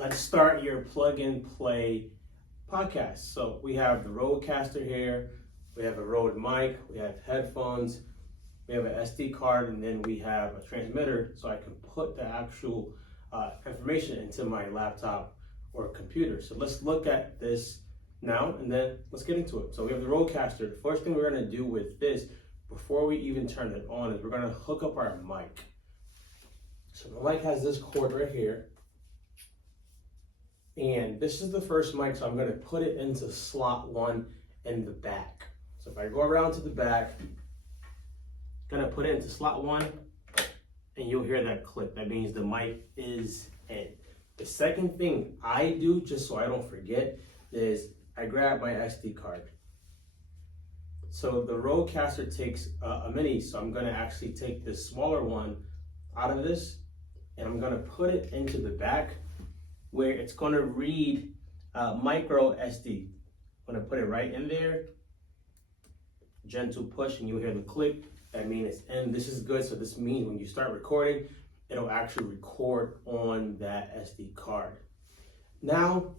let's start your plug and play podcast. So we have the RØDECaster here, we have a Rode mic, we have headphones, we have an SD card, and then we have a transmitter so I can put the actual information into my laptop or computer. So let's look at this now and then let's get into it. So we have the RØDECaster. The first thing we're gonna do with this before we even turn it on is we're gonna hook up our mic. So the mic has this cord right here. And this is the first mic, so I'm gonna put it into slot 1 in the back. So if I go around to the back, gonna put it into slot 1, and you'll hear that click. That means the mic is in. The second thing I do, just so I don't forget, is I grab my SD card. So the RØDECaster takes a mini, so I'm gonna actually take this smaller one out of this, and I'm gonna put it into the back where it's gonna read micro SD. I'm gonna put it right in there, gentle push, and you'll hear the click. That means it's in. This is good, so this means when you start recording, it'll actually record on that SD card. Now,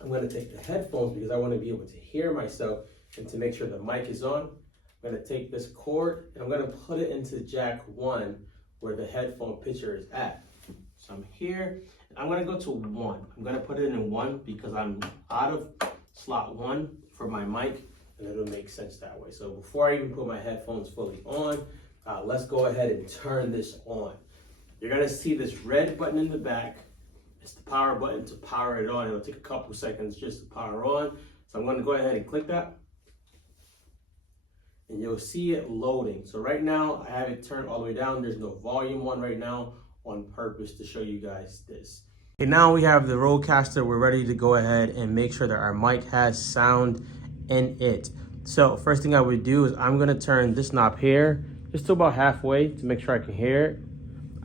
I'm gonna take the headphones because I wanna be able to hear myself and to make sure the mic is on. I'm gonna take this cord and I'm gonna put it into jack 1 where the headphone picture is at. So I'm here, and I'm gonna go to 1. I'm gonna put it in 1 because I'm out of slot 1 for my mic, and it'll make sense that way. So before I even put my headphones fully on, let's go ahead and turn this on. You're gonna see this red button in the back. It's the power button to power it on. It'll take a couple seconds just to power on. So I'm gonna go ahead and click that. And you'll see it loading. So right now, I have it turned all the way down. There's no volume on right now on purpose to show you guys this. Okay, now we have the RØDECaster. We're ready to go ahead and make sure that our mic has sound in it. So first thing I would do is I'm gonna turn this knob here just to about halfway to make sure I can hear it.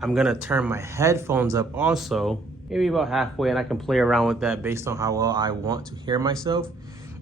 I'm gonna turn my headphones up also, maybe about halfway, and I can play around with that based on how well I want to hear myself.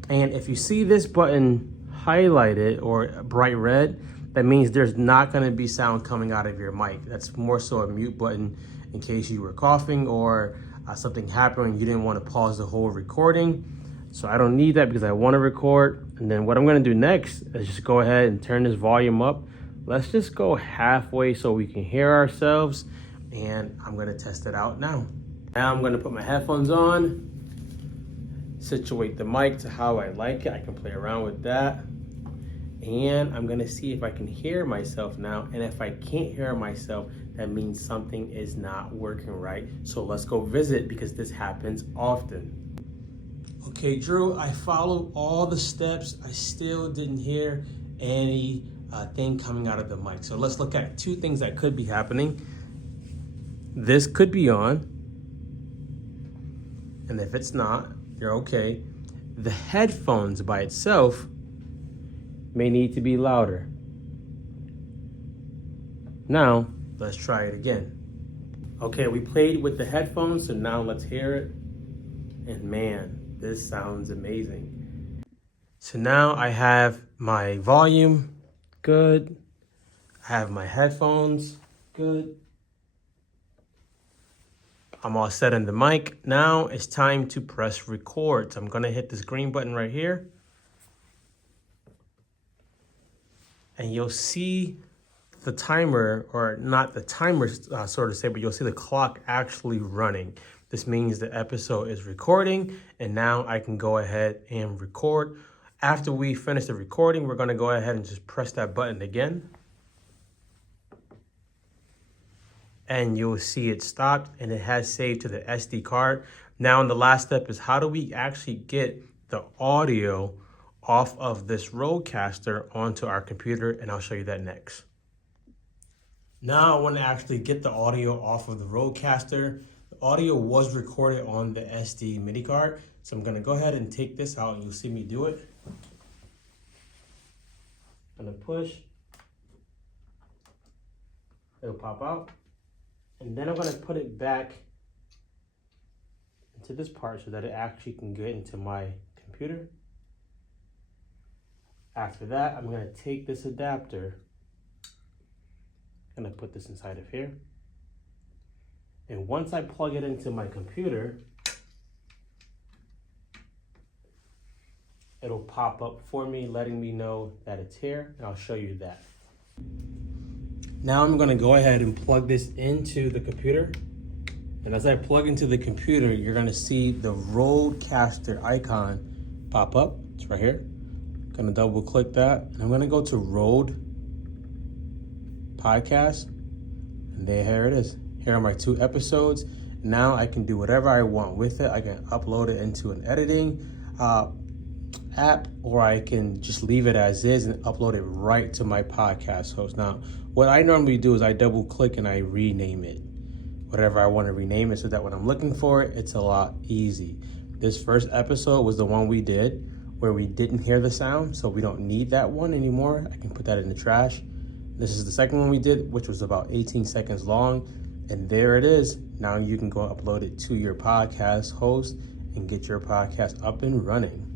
And if you see this button highlighted or bright red, that means there's not gonna be sound coming out of your mic. That's more so a mute button in case you were coughing or something happened and you didn't wanna pause the whole recording. So I don't need that because I wanna record. And then what I'm gonna do next is just go ahead and turn this volume up. Let's just go halfway so we can hear ourselves, and I'm gonna test it out now. Now I'm gonna put my headphones on, situate the mic to how I like it. I can play around with that. And I'm gonna see if I can hear myself now. And if I can't hear myself, that means something is not working right. So let's go visit because this happens often. Okay, Drew, I followed all the steps. I still didn't hear any thing coming out of the mic. So let's look at 2 things that could be happening. This could be on. And if it's not, you're okay. The headphones by itself may need to be louder. Now, let's try it again. Okay, we played with the headphones, so now let's hear it. And man, this sounds amazing. So now I have my volume, good. I have my headphones, good. I'm all set on the mic. Now it's time to press record. So I'm gonna hit this green button right here. And you'll see the timer, or not the timer, so to say, but you'll see the clock actually running. This means the episode is recording, and now I can go ahead and record. After we finish the recording, we're gonna go ahead and just press that button again. And you'll see it stopped, and it has saved to the SD card. Now, the last step is how do we actually get the audio off of this RØDECaster onto our computer, and I'll show you that next. Now I want to actually get the audio off of the RØDECaster. The audio was recorded on the SD MIDI card, so I'm going to go ahead and take this out, and you'll see me do it. I'm going to push. It'll pop out. And then I'm going to put it back into this part so that it actually can get into my computer. After that, I'm going to take this adapter. I'm going to put this inside of here. And once I plug it into my computer, it'll pop up for me, letting me know that it's here, and I'll show you that. Now I'm gonna go ahead and plug this into the computer. And as I plug into the computer, you're gonna see the RØDECaster icon pop up. It's right here. I'm gonna double click that, and I'm gonna go to Rode Podcast, and here it is. Here are my 2 episodes. Now I can do whatever I want with it. I can upload it into an editing app, or I can just leave it as is and upload it right to my podcast host. Now, what I normally do is I double click and I rename it, whatever I want to rename it, so that when I'm looking for it, it's a lot easy. This first episode was the one we did where we didn't hear the sound, so we don't need that one anymore. I can put that in the trash. This is the second one we did, which was about 18 seconds long, and there it is. Now you can go upload it to your podcast host and get your podcast up and running.